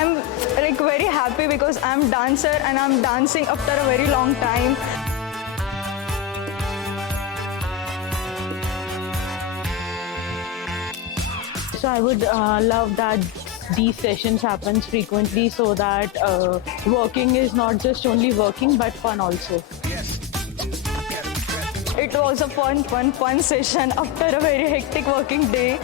I'm like very happy because I'm dancer and I'm dancing after a very long time. So I would love that these sessions happens frequently so that working is not just only working but fun also. It was a fun session after a very hectic working day.